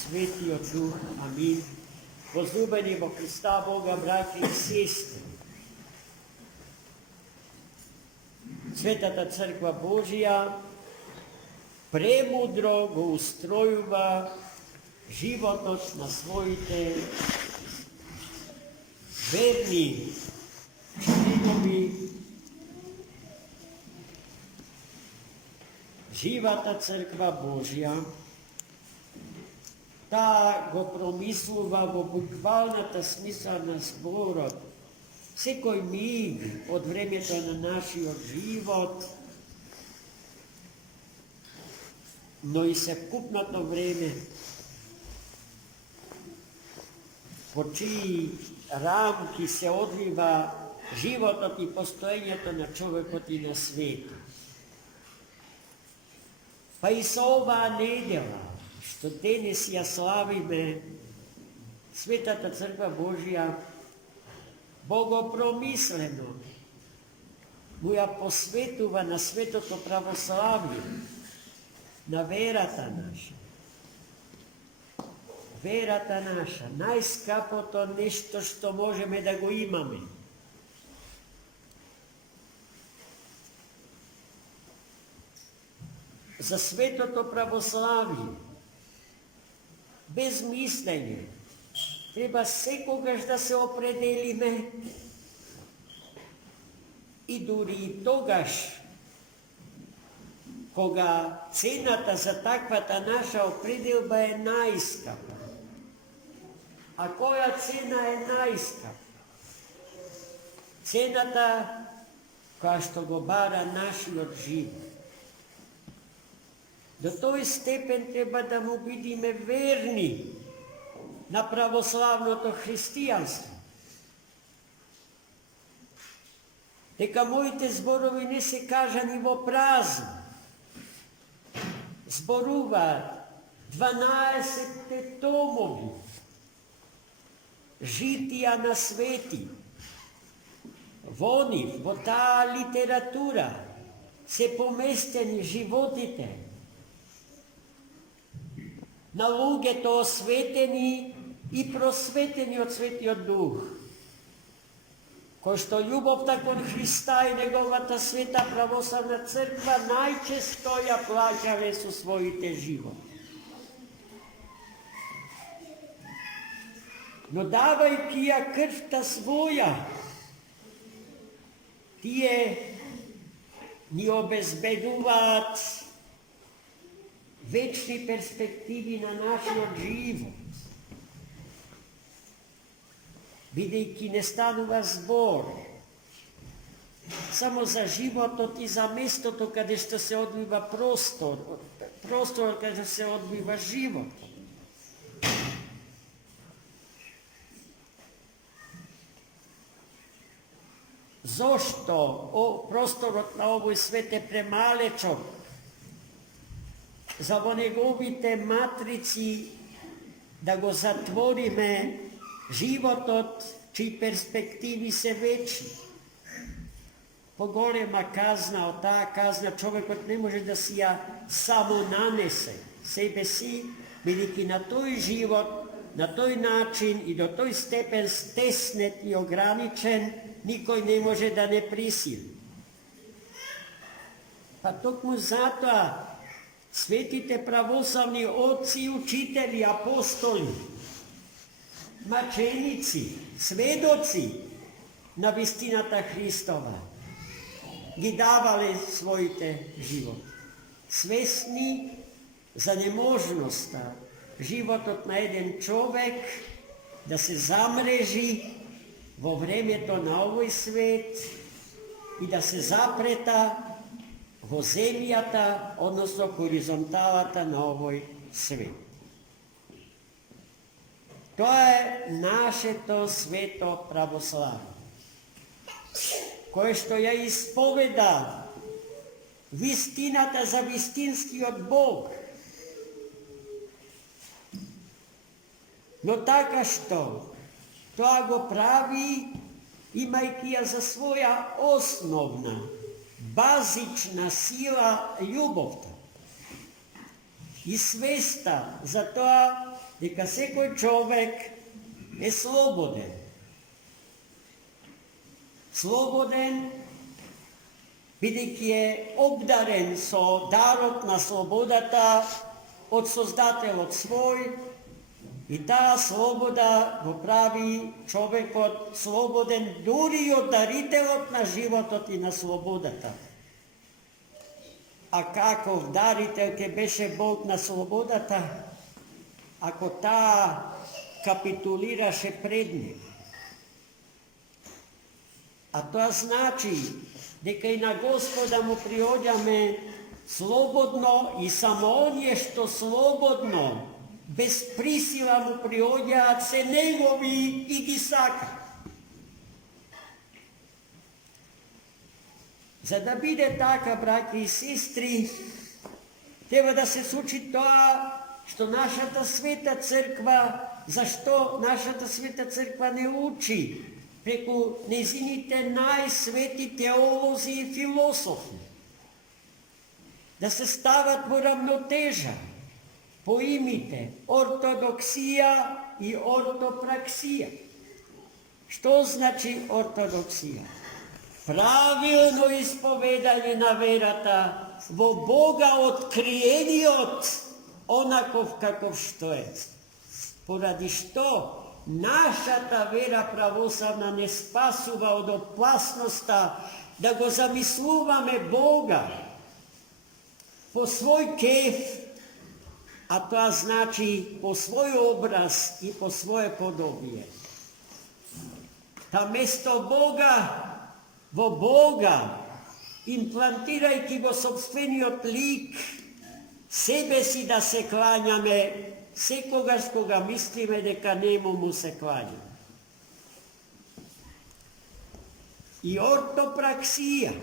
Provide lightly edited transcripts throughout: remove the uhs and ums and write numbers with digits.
Svetio Duh. Amin. Возлюбени во Христа Бога, браќа и сестри, Светата Црква Божија премудро го устројува животот на своите верни членови. Живата Црква Божја таа го промислува во буквалната смисла на зборот секој миг од времето на нашиот живот, но и секупното време по чии рамки се одвива животот и постоењето на човекот и на светот. Па и со оваа недела, што денес ја славиме, Светата Црква Божија богопромислено му ја посветува на светото православие, на верата наша. Верата наша, најскапото нешто што можеме да го имаме. За светото православие, без мислење, треба секогаш да се определиме и дури и тогаш, кога цената за таквата наша определба е најскапа. А која цена е најскапа? Цената која што го бара нашиот живот. До тој степен треба да му бидиме верни на православното христијанство. Дека моите зборови не се кажани во празно. Зборуваат 12 томови, житија на свети. Во нив, во таа литература, се поместени животите на луѓето осветени и просветени од Светиот Дух, кој што љубовта кон Христа и неговата света православна црква најчесто ја плаќале со своите животи. Но давајќи ја крвта своја, тие ни обезбедуваат вечни перспективи на нашиот живот. Бидејќи не станува збор само за животот и за местото каде што се одвива просторот каде се одвива живот. Зошто просторот на овој свет е премалечок за во неговите матрици да го затвориме животот, чии перспективи се вечни. Поголема казна, од таа казна човекот не може да си ја само нанесе себе си, бидејќи на тој живот, на тој начин и до тој степен стеснет и ограничен, никој не може да не присили. Па токму затоа светите православни отци, учители, апостоли, маченици, сведоци на вистината Христова ги давале своите животи. Свесни за неможноста животот на еден човек да се замрежи во времето на овој свет и да се запрета во земјата, односно хоризонталата на овој свет. Тоа е нашето свето православие, кое што ја исповеда вистината за вистинскиот Бог. Но така што тоа го прави, имајќи ја за своја основна, базична сила љубовта и свеста за тоа дека секој човек е слободен. Слободен, бидејќи е обдарен со дарот на слободата од Создателот свој, и таа слобода го прави човекот слободен дури од дарителот на животот и на слободата. А каков дарител ке беше Бог на слободата, ако таа капитулираше пред него? А тоа значи дека и на Господа му приоѓаме слободно и само оние што слободно, без присила му приоѓаат, се негови и ги сака. За да биде така, браќи и сестри, треба да се случи тоа што нашата света црква, зашто нашата света црква не учи преку незините најсвети теолози и философи, да се стават во равнотежа по имите ортодоксија и ортопраксија. Што значи ортодоксија? Правилно исповедање на верата во Бога откриениот, онаков каков што е. Поради што нашата вера православна не спасува од опасноста да го замислуваме Бога по свој кеф, а тоа значи по свој образ и по свое подобие. Та место Бога, во Бога, имплантирајќи го собствениот лик, себе си да се клањаме секогаш кога мислиме дека нему му се клањаме. И ортопраксија,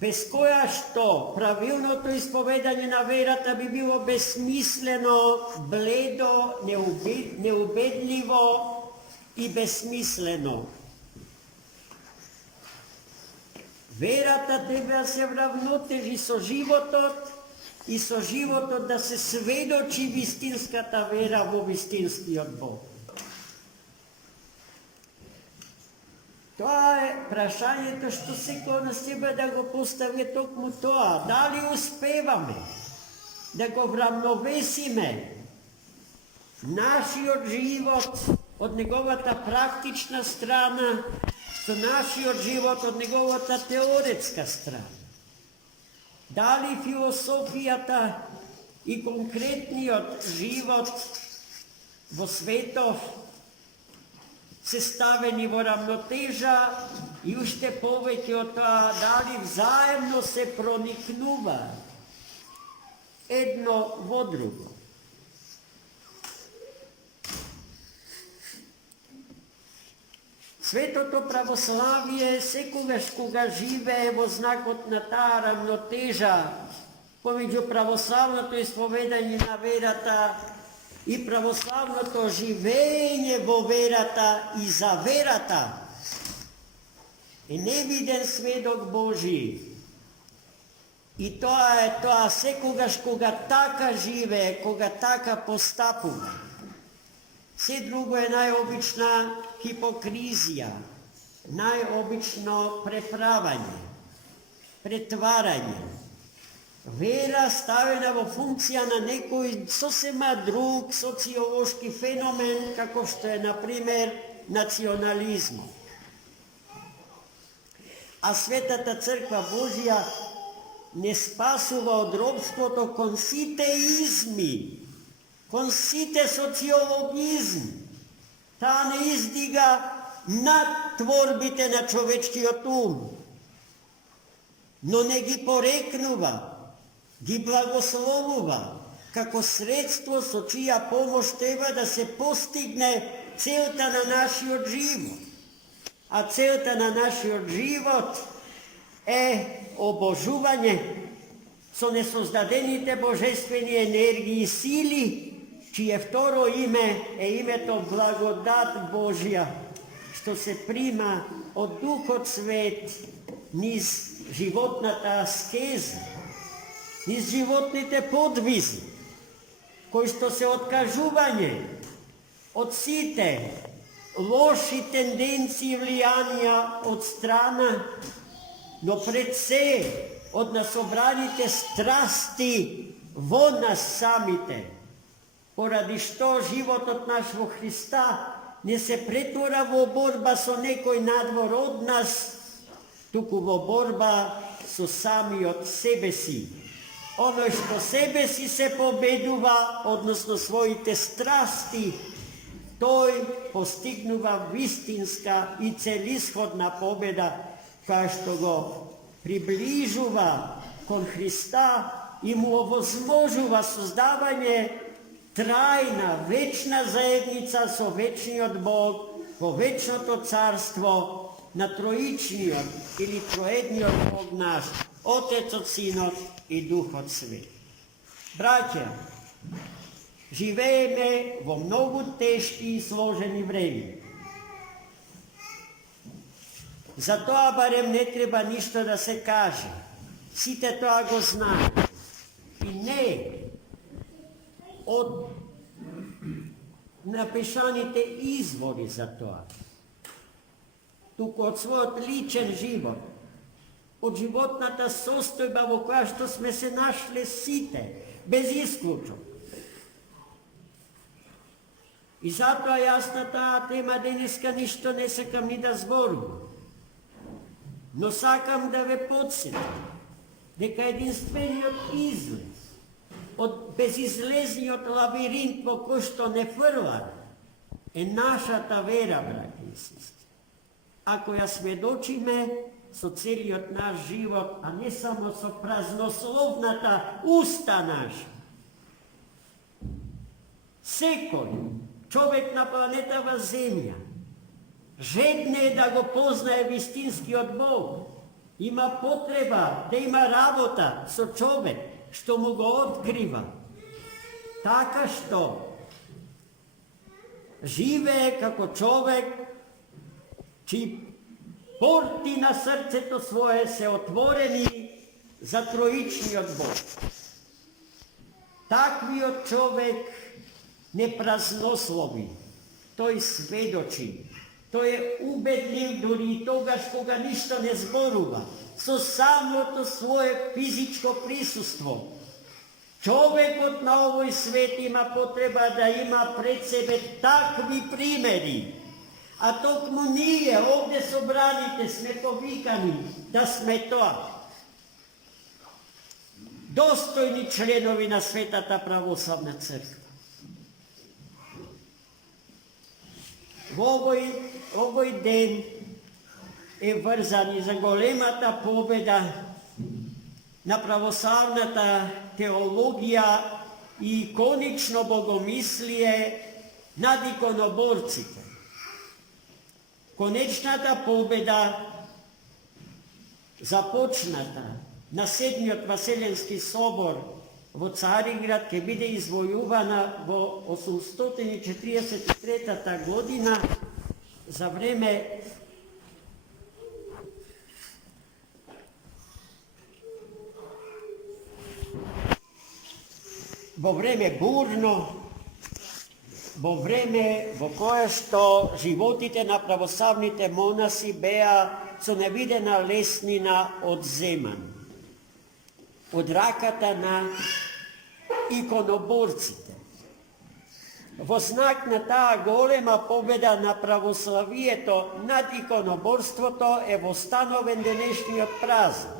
без која што правилното исповедање на верата би било безсмислено, бледо, неубедливо и безсмислено. Верата треба да се вравнотежи со животот и со животот да се сведочи вистинската вера во вистинскиот Бог. Тоа е прашањето што секој на себе да го постави, токму тоа. Дали успеваме да го вравновесиме нашиот живот од неговата практична страна со нашиот живот од неговата теоретска страна? Дали философијата и конкретниот живот во светов се ставени во равнотежа и уште повеќе од тоа, дали взаемно се проникнува едно во друго? Светото православие секогаш кога живее во знакот на таа равнотежа помеѓу православното исповедање на верата и православното живење во верата и за верата, е невиден сведок Божи. И тоа е тоа секогаш кога така живее, кога така постапува. Се друго е најобична хипокризија, најобично преправање, претварање. Вера ставена во функција на некој сосема друг социолошки феномен, како што е, например, национализмот. А Светата Црква Божја не спасува од робството кон сите изми, кон сите социологизми. Таа не издига над творбите на човечкиот ум, но не ги порекнува, ги благословува како средство со чија помош треба да се постигне целта на нашиот живот. А целта на нашиот живот е обожување со несоздадените божествени енергии и сили, чие второ име е името благодат Божја, што се прима од Духот Свет низ животната аскеза, низ животните подвизи. кој што се откажување од сите лоши тенденции и влијанија од страна, но пред се од насобраните страсти во нас самите, поради што животот наш во Христа не се претвора во борба со некој надвор од нас, туку во борба со самиот себе си. Оној што себе си се победува, односно своите страсти, тој постигнува вистинска и целисходна победа, која што го приближува кон Христа и му овозможува создавање трајна, вечна заедница со вечниот Бог во вечното царство на троичниот или троедниот Бог наш, Отецот, Синот и Духот Свет. Браќа, живееме во многу тешки и сложени време. За тоа барем не треба ништо да се каже. Сите тоа го знаат. И не од напишаните извори за тоа, туку од својот личен живот, од животната состојба во која што сме се нашле сите, без исклучок. И затоа јас на таа тема денеска ништо не сакам ни да зборувам. Но сакам да ве подсетам дека единствениот излез од безизлезниот лавиринт во кој што не фрламе е нашата вера, браќи и сестри. Ако ја сведочиме со целиот наш живот, а не само со празнословната уста наша. Секој човек на планетава Земја жедне да го познае вистинскиот Бог, има потреба да има работа со човек што му го открива, така што живее како човек чии порти на срцето свое се отворени за троичниот Бог. Таквиот човек не празнослови, тој сведочи, тој е убедлив дури и тогаш кога ништо не зборува, со самото свое физичко присуство. Човекот на овој свет има потреба да има пред себе такви примери, а токму ние, овде собраните, сме повикани да сме тоа. Достојни членови на Светата православна црква. Во овој ден е врзан и за големата победа на православната теологија и иконично богомислие над иконоборците. Конечната победа, започната на 7-миот Васеленски собор во Цариград, ќе биде извојувана во 843 година за време бурно, во време во кое што животите на православните монаси беа со невидена леснина одземани од раката на иконоборците. Во знак на таа голема победа на православието над иконоборството е востановен денешниот празник.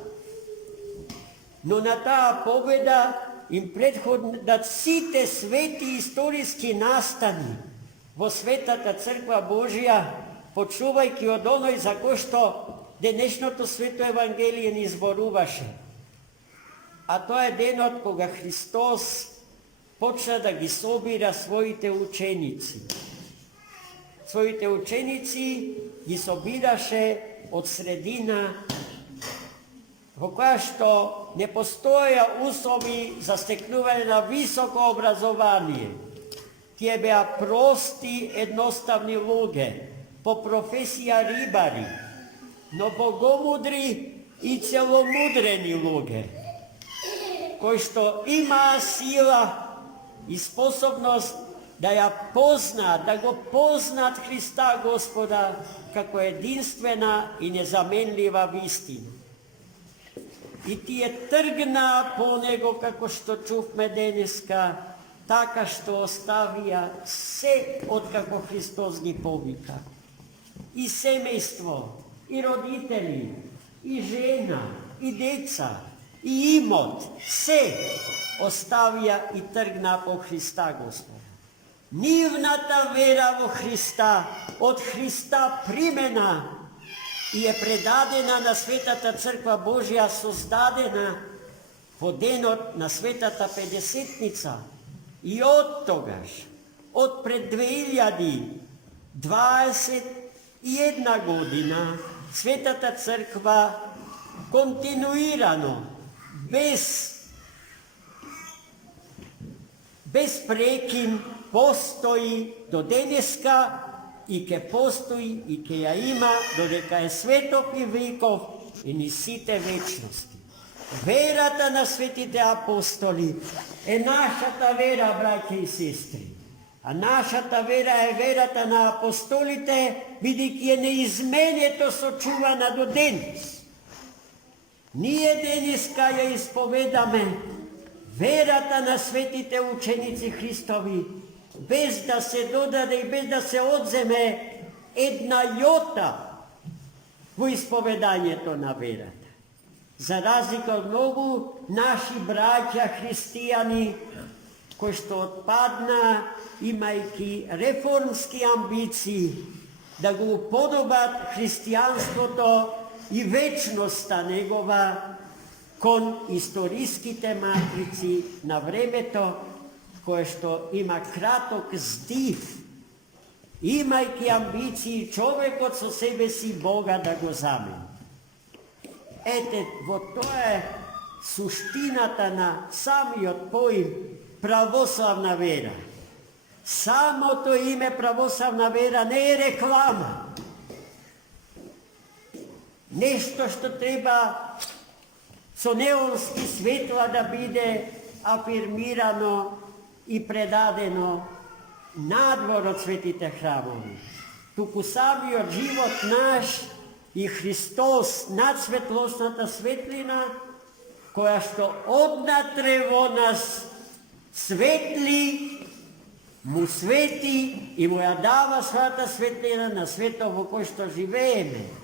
Но на таа победа им предходат сите свети историски настани во Светата Црква Божија, почувајќи од оној за кој што денешното Свето Евангелие ни зборуваше. А тоа е денот кога Христос почна да ги собира своите ученици. Своите ученици ги собираше од средина во која што не постоја услови за стекнување на високо образование. Тие беа прости, едноставни луѓе, по професија рибари, но богомудри и целомудрени луѓе, кои што имаа сила i sposobnost da go poznat Hrista Gospoda kako jedinstvena i nezamenljiva istina. I ti je trgna po nego, kako što čufme deneska, taka što ostavija se od kako Hristos gi povika. I semejstvo, i roditelji, i žena, i deca, i imot, se ostavija i trgna po Hrista Gospoda. Nivnata vera vo Hrista, od Hrista primena i je predadena na Svetata Crkva Božja, sozdadena podenot na Svetata Pedesetnica. I od togaž, od pred 2021 godina, Svetata Crkva kontinuirano, bez prekin postoji do deneska i ke postoji i ke ja ima do reka je svetog i vekov i nisite večnosti. Verata na svetite apostoli je našata vera, braće i sestri. A našata vera je verata na apostolite, vidi ki je neizmenjeto sočuvana do denis. Nije deneska je ispovedame verata na svetite učenici Hristovi, bez da se dodade i bez da se odzeme jedna jota u ispovedanje to naverata. Za razliku od mnogu naši braća hristijani, koji što odpadna, imajki reformski ambiciji, da ga upodobat hristijanstvo to i večnosta njegova kon istorijski tematici na vreme to, koje što ima kratok zdiv, imajki ambiciji čovjek od so sebe si Boga da go zameni. Ete, to je suštinata na sami odpojim pravoslavna vera. Samo to ime pravoslavna vera ne je reklama. Nešto što treba so neonski svetla da bide afirmirano i predadeno nadvor od svetite hramovi. Tuku sami od život naš i Hristos nadsvetlosnata svetlina, koja što odnatrevo nas svetli, mu sveti i mu ja dava svata svetlina na svetovo koje što živeme.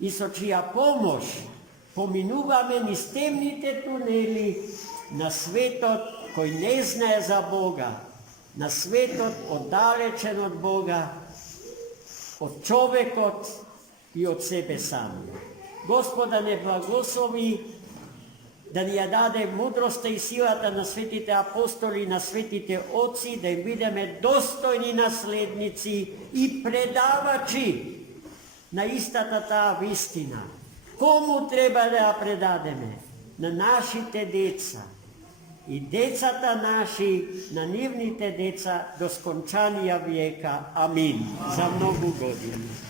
I so čija pomoć pominuvame niz temnite tuneli na svetot koji ne znaje za Boga, na svetot oddalečen od Boga, od čovekot i od sebe sami. Gospoda ne blagoslovi, da ni ja dade mudrosti i silata na svetite apostoli, na svetite oci, da im budeme dostojni naslednici i predavači na istata ta istina. Komu treba da ja predademe? Na našite deca. I decata naši, na nivnite deca do skončanja vijeka. Amin. Za mnogu godinu.